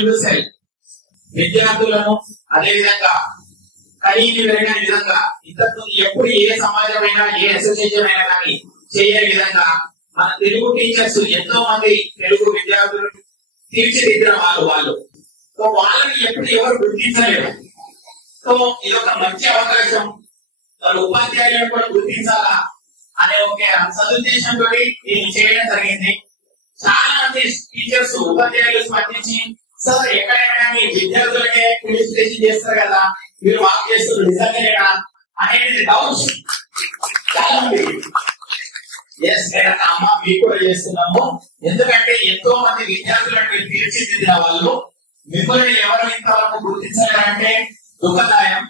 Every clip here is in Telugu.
సెల్ టు సెల్ విద్యార్థులను అదే విధంగా కనీని పెరగని విధంగా ఇంతకు ఎప్పుడు ఏ సమాజమైనా ఏ అసోసియేషన్ అయినా కానీ చేయని విధంగా మన తెలుగు టీచర్స్ ఎంతో మంది తెలుగు విద్యార్థులు తీర్చిదిద్దిన వాళ్ళు సో వాళ్ళని ఎప్పుడు ఎవరు గుర్తించలేరు. సో ఇది ఒక మంచి అవకాశం, వాళ్ళు ఉపాధ్యాయులను కూడా గుర్తించాలా అనే ఒక సదుద్దేశంతో దీన్ని చేయడం జరిగింది. చాలా మంది టీచర్స్ ఉపాధ్యాయులు స్పందించి సార్ ఎక్కడైనా కానీ విద్యార్థులకే ఫెలిసిటేషన్ చేస్తారు కదా, మీరు వాక్ చేస్తున్నారు నిజంగానేనా అనేది డౌట్స్ చాలా మంది. అమ్మ మీకు కూడా చేస్తున్నాము, ఎందుకంటే ఎంతో మంది విద్యార్థులను మీరు తీర్చిదిద్దిన వాళ్ళు మిమ్మల్ని ఎవరు ఇంతవరకు గుర్తించాలంటే దుఃఖదాయం,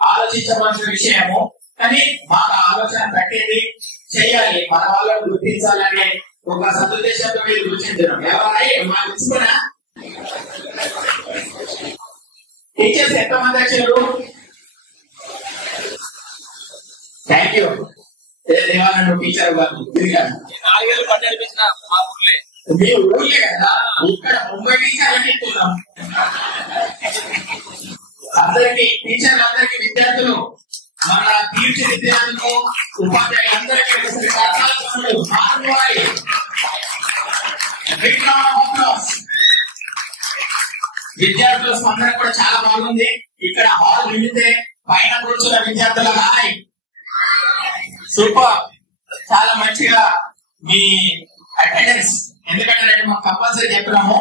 ఆలోచించవలసిన విషయము. కానీ మాకు ఆలోచన కట్టేది చెయ్యాలి, మన వాళ్ళని గుర్తించాలనే ఒక సదుద్దేశంతో మీరు గుర్తించడం. ఎవరై మాకు ఇచ్చుకున్నా టీచర్స్ ఎంతమంది వచ్చారు? Thank you. దేవాలయం టీచర్ గారు మీ ఊళ్ళే కదా, ఇక్కడ ముంబై టీచర్లని చెప్తున్నాం. అందరికి టీచర్లందరికీ విద్యార్థులు మన తీర్చిదిద్దేందుకు ఉపాధ్యాయులందరికీ విద్యార్థుల స్పందన కూడా చాలా బాగుంది. ఇక్కడ హాల్ నిండితే పైన కూర్చున్న విద్యార్థుల హాయ్ సూపర్, చాలా మంచిగా మీ అటెండెన్స్. ఎందుకంటే నేను మాకు కంపల్సరీ చెప్పినాము,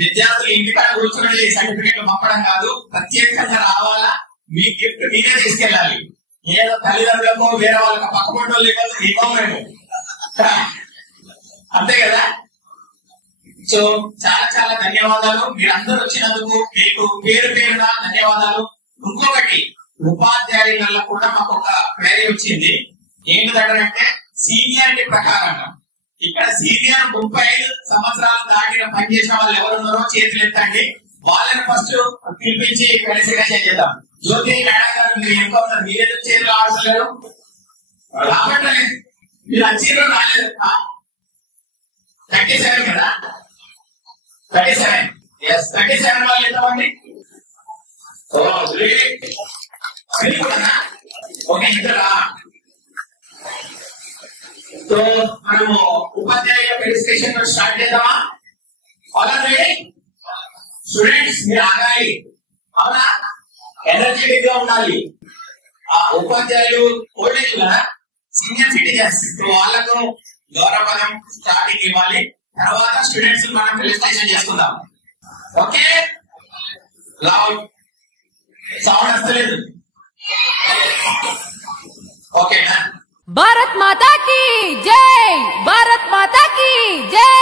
విద్యార్థులు ఇంటికాడ కూర్చుని సర్టిఫికెట్లు పంపడం కాదు, ప్రత్యేకంగా రావాలా, మీ గిఫ్ట్ మీరే తీసుకెళ్ళాలి. ఏదో తల్లిదండ్రులకు వేరే వాళ్ళకి పక్కపంటో లేకపోతే ఇవ్వలేము, అంతే కదా. సో చాలా చాలా ధన్యవాదాలు, మీరందరూ వచ్చినందుకు మీకు పేరు పేరున ధన్యవాదాలు. ఇంకొకటి ఉపాధ్యాయుల కూడా మాకు ఒక క్వైరీ వచ్చింది, ఏంటంటే సీనియారిటీ ప్రకారంగా ఇక్కడ సీనియర్ 35 సంవత్సరాలు దాటిన పనిచేసిన వాళ్ళు ఎవరున్నారో చేతులు ఎత్తండి, వాళ్ళని ఫస్ట్ పిలిపించి వెరిఫికేషన్ చేద్దాం. జ్యోతి మేడం గారు మీరు ఇంకా ఉన్నారు, మీరెందుకు చేతులు ఆడలేరు? రావట్లేదు, మీరు వచ్చేలో రాలేదు. 37 కదా, 37. 37 వాళ్ళు ఎంతమంది? ఓకే, ఇద్దరా? సో మనము ఉపాధ్యాయుల రిజిస్ట్రేషన్ స్టార్ట్ చేద్దామా? ఆల్రెడీ స్టూడెంట్స్ మీరు ఆగాలి, అవునా? ఎనర్జెటిక్ గా ఉండాలి. ఆ ఉపాధ్యాయులు ఓల్డేజ్ కదా, సీనియర్ సిటిజన్స్, వాళ్ళకు గౌరవపదం స్టార్టింగ్ ఇవ్వాలి. తర్వాత స్టూడెంట్స్ మనం రిజిస్ట్రేషన్ చేసుకుందాం. ఓకే, లౌడ్ సౌండ్ వస్తలేదు. ఓకేనా? भारत माता की जय, भारत माता की जय।